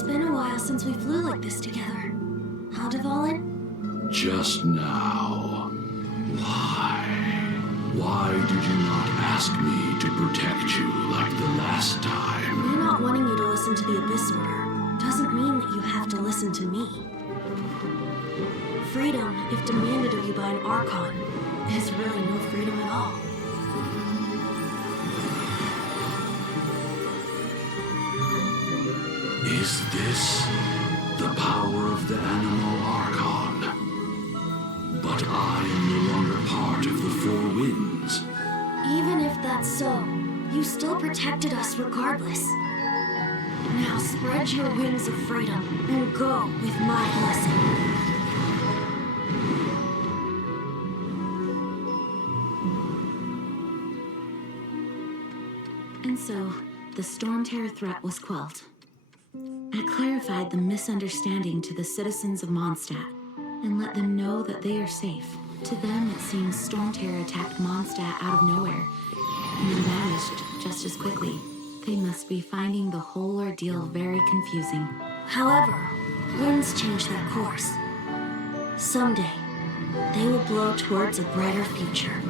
It's been a while since we flew like this together. How, Dvalin? Just now. Why? Why did you not ask me to protect you like the last time? Me not wanting you to listen to the Abyss Order doesn't mean that you have to listen to me. Freedom, if demanded of you by an Archon, is really no freedom at all. Is this the power of the Animal Archon? But I am no longer part of the Four Winds. Even if that's so, you still protected us regardless. Now spread your wings of freedom and go with my blessing. And so, the Storm Terror threat was quelled. I clarified the misunderstanding to the citizens of Mondstadt and let them know that they are safe. To them, it seems Storm Terror attacked Mondstadt out of nowhere and then vanished just as quickly. They must be finding the whole ordeal very confusing. However, winds change their course. Someday, they will blow towards a brighter future.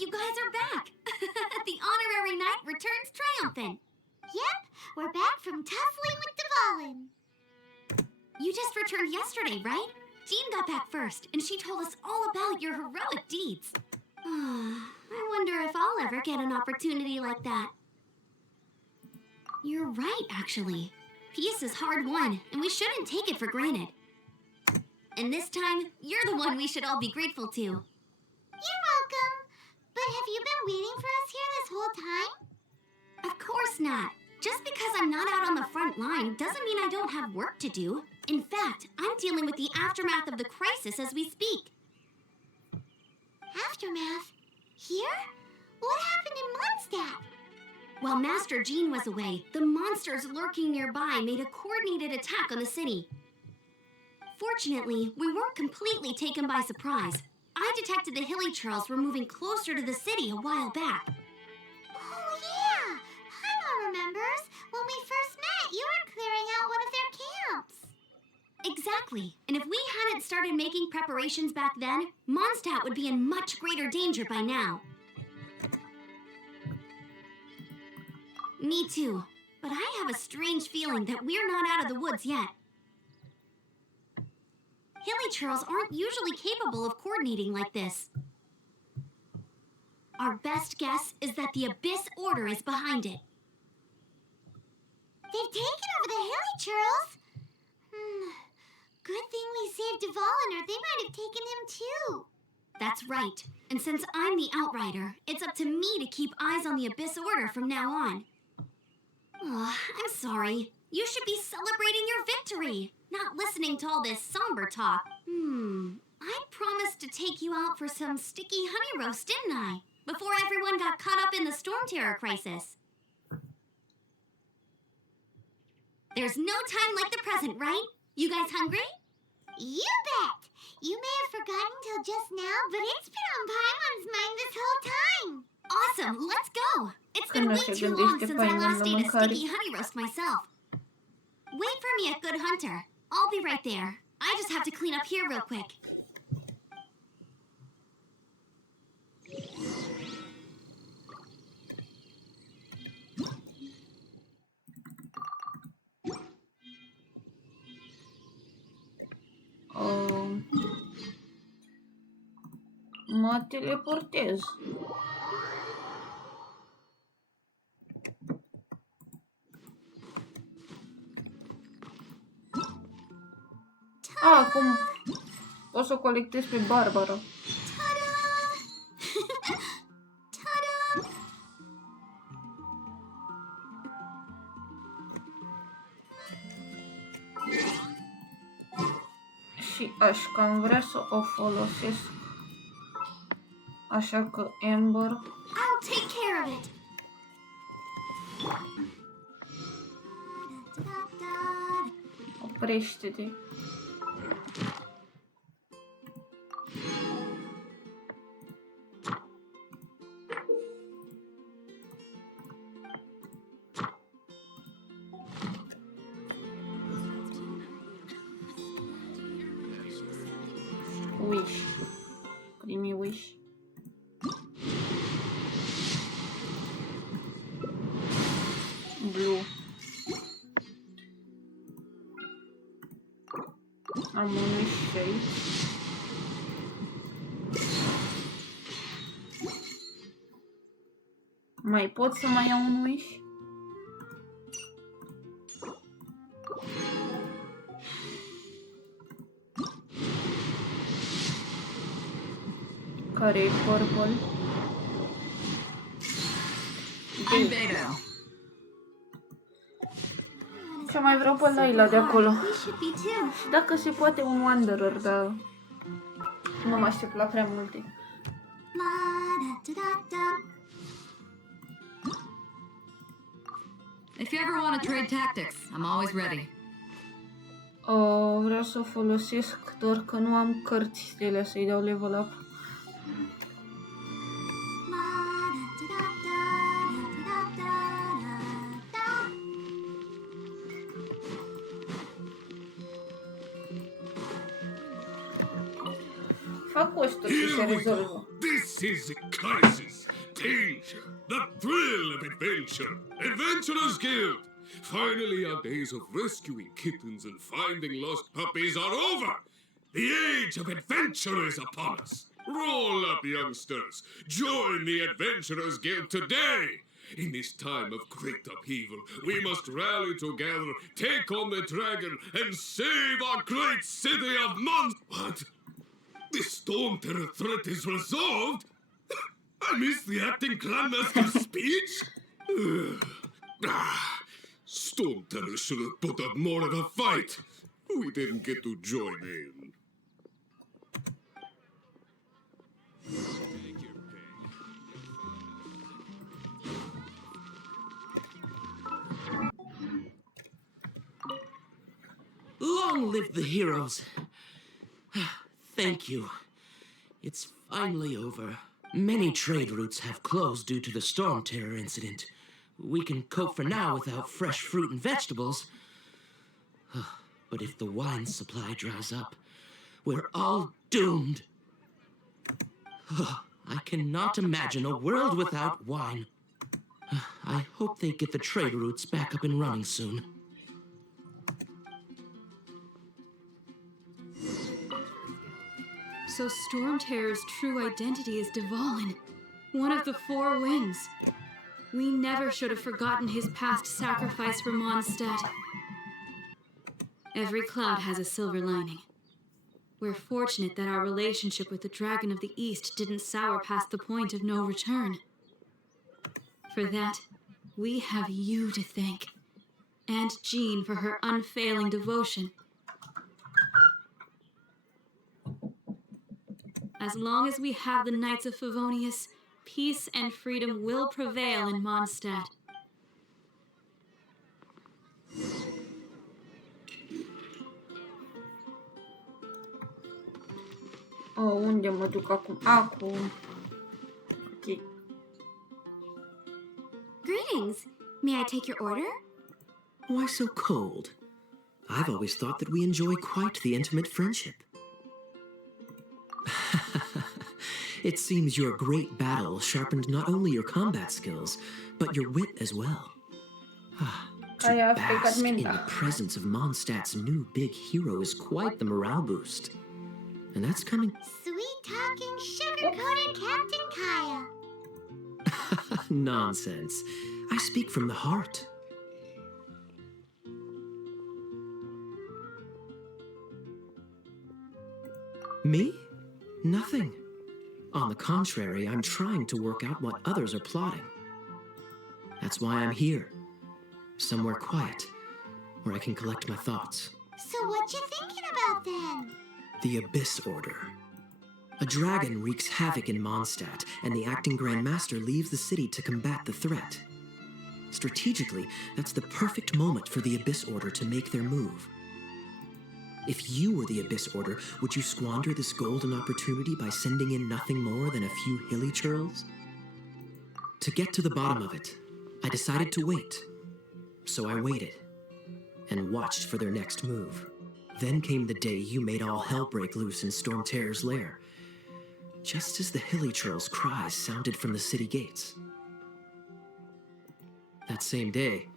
You guys are back! The honorary knight returns triumphant. Yep, we're back from tussling with Dvalin. You just returned yesterday, right? Jean got back first, and she told us all about your heroic deeds. I wonder if I'll ever get an opportunity like that. You're right, actually. Peace is hard won, and we shouldn't take it for granted. And this time, you're the one we should all be grateful to. You're welcome. But have you been waiting for us here this whole time? Of course not. Just because I'm not out on the front line doesn't mean I don't have work to do. In fact, I'm dealing with the aftermath of the crisis as we speak. Aftermath? Here? What happened in Mondstadt? While Master Jean was away, the monsters lurking nearby made a coordinated attack on the city. Fortunately, we weren't completely taken by surprise. I detected the Hilly Churls were moving closer to the city a while back. Oh, yeah! Paimon remembers. When we first met, you were clearing out one of their camps. Exactly. And if we hadn't started making preparations back then, Mondstadt would be in much greater danger by now. Me too. But I have a strange feeling that we're not out of the woods yet. Hilly Churls aren't usually capable of coordinating like this. Our best guess is that the Abyss Order is behind it. They've taken over the Hilly Churls? Good thing we saved Dvalin, or they might have taken him too. That's right. And since I'm the Outrider, it's up to me to keep eyes on the Abyss Order from now on. I'm sorry. You should be celebrating your victory, not listening to all this somber talk. I promised to take you out for some sticky honey roast, didn't I? Before everyone got caught up in the Storm Terror crisis. There's no time like the present, right? You guys hungry? You bet! You may have forgotten till just now, but it's been on Paimon's mind this whole time. Awesome, let's go! It's been Când way se too gândește long since I Paimon last la ate a mâncare. sticky honey roast myself. Wait for me at Good Hunter. I'll be right there. I just have to clean up here real quick. Mă teleportez. Acum o să o colectez pe Barbara. Și Aș cam vrea să o folosesc. Așa că Amber, I'll take care of it. oprește-te. Wish. Primi wish. Blue. Am un wish și aici. Mai pot să mai iau un wish? Care e purple? I'm Beidou. Și mai vreau pe Layla de acolo. We should be too. Și dacă se poate un Wanderer, dar nu mă aștept la prea multe. If you ever want to trade tactics, I'm always ready. Vreau să o folosesc, doar că nu am cărți de alea să-i dau level up. Fac ăsta și se rezolvă. This is a crisis. Danger. The thrill of adventure. Adventurers Guild. Finally, our days of rescuing kittens and finding lost puppies are over. The age of adventure is upon us. Roll up, youngsters. Join the Adventurers Guild today. In this time of great upheaval, we must rally together, take on the dragon, and save our great city of What? The Storm Terror threat is resolved? I missed the acting Grandmaster's speech? Storm Terror should have put up more of a fight. We didn't get to join in. Long live the heroes. Thank you. It's finally over. Many trade routes have closed due to the Storm Terror incident. We can cope for now without fresh fruit and vegetables. But if the wine supply dries up, we're all doomed. I cannot imagine a world without wine. I hope they get the trade routes back up and running soon. So Storm Terror's true identity is Dvalin, one of the four winds. We never should have forgotten his past sacrifice for Mondstadt. Every cloud has a silver lining. We're fortunate that our relationship with the Dragon of the East didn't sour past the point of no return. For that, we have you to thank, and Jean for her unfailing devotion. As long as we have the Knights of Favonius, peace and freedom will prevail in Mondstadt. Unde mă duc acum? Acum. Ok. Greetings. May I take your order? Why so cold? I've always thought that we enjoy quite the intimate friendship. It seems your great battle sharpened not only your combat skills, but your wit as well. To bask in the presence of Mondstadt's new big hero is quite the morale boost. And that's coming... Sweet-talking, sugar-coated Captain Kaya. Nonsense. I speak from the heart. Me? Nothing. On the contrary, I'm trying to work out what others are plotting. That's why I'm here. Somewhere quiet, where I can collect my thoughts. So what you thinking about then? The Abyss Order. A dragon wreaks havoc in Mondstadt, and the acting Grand Master leaves the city to combat the threat. Strategically, that's the perfect moment for the Abyss Order to make their move. If you were the Abyss Order, would you squander this golden opportunity by sending in nothing more than a few hilly churls? To get to the bottom of it, I decided to wait. So I waited, and watched for their next move. Then came the day you made all hell break loose in Storm Terror's lair, just as the hilly churls' cries sounded from the city gates. That same day,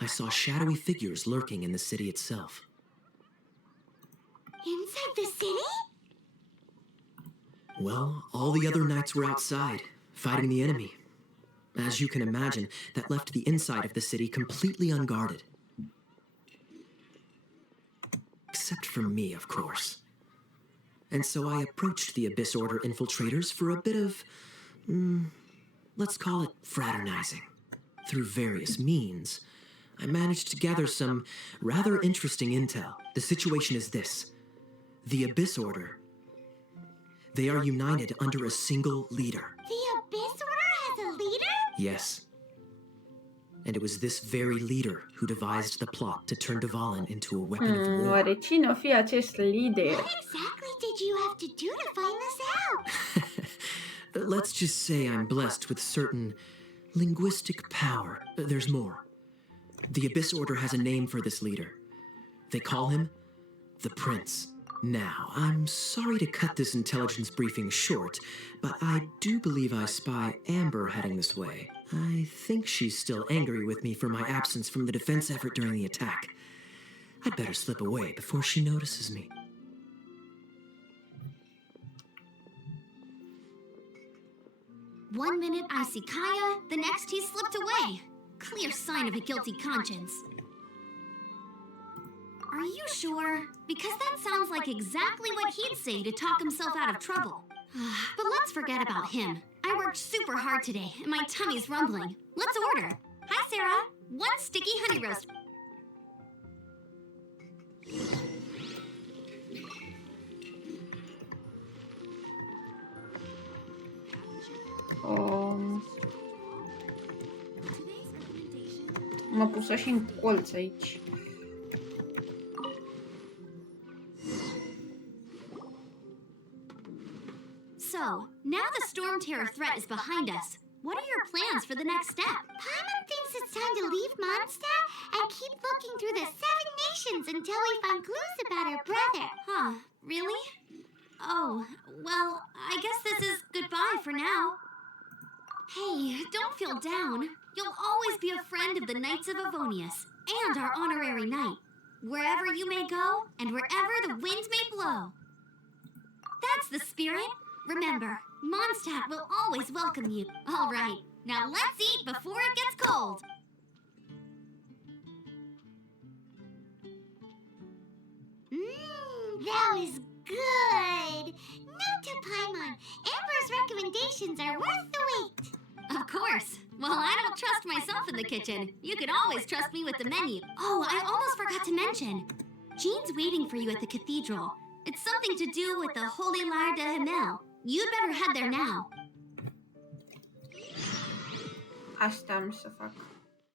I saw shadowy figures lurking in the city itself. Inside the city? Well, all the other knights were outside, fighting the enemy. As you can imagine, that left the inside of the city completely unguarded. Except for me, of course. And so I approached the Abyss Order infiltrators for a bit of, let's call it fraternizing. Through various means, I managed to gather some rather interesting intel. The situation is this. The Abyss Order, they are united under a single leader. The Abyss Order has a leader? Yes. And it was this very leader who devised the plot to turn Dvalin into a weapon of war. Oare cine o fi acest lider? What exactly did you have to do to find this out? Let's just say I'm blessed with certain linguistic power. There's more. The Abyss Order has a name for this leader. They call him the Prince. Now, I'm sorry to cut this intelligence briefing short, but I do believe I spy Amber heading this way. I think she's still angry with me for my absence from the defense effort during the attack. I'd better slip away before she notices me. One minute I see Kaya, the next he's slipped away. Clear sign of a guilty conscience. Are you sure? Because that sounds like exactly what he'd say to talk himself out of trouble. But let's forget about him. I worked super hard today, and my tummy's rumbling. Let's order. Hi, Sarah. One sticky honey roast. M-a pus așa în colț aici. So, now the Storm Terror threat is behind us. What are your plans for the next step? Paimon thinks it's time to leave Mondstadt and keep looking through the 7 nations until we find clues about her brother. Huh, really? Oh, well, I guess this is goodbye for now. Hey, don't feel down. You'll always be a friend of the Knights of Avonius and our honorary knight. Wherever you may go and wherever the winds may blow. That's the spirit. Remember, Mondstadt will always welcome you. All right, now let's eat before it gets cold. That was good. Note to Paimon, Amber's recommendations are worth the wait. Of course. Well, I don't trust myself in the kitchen. You can always trust me with the menu. Oh, I almost forgot to mention. Jean's waiting for you at the cathedral. It's something to do with the Holy Lyre de Himmel. You'd better head there now. Asta am să fac.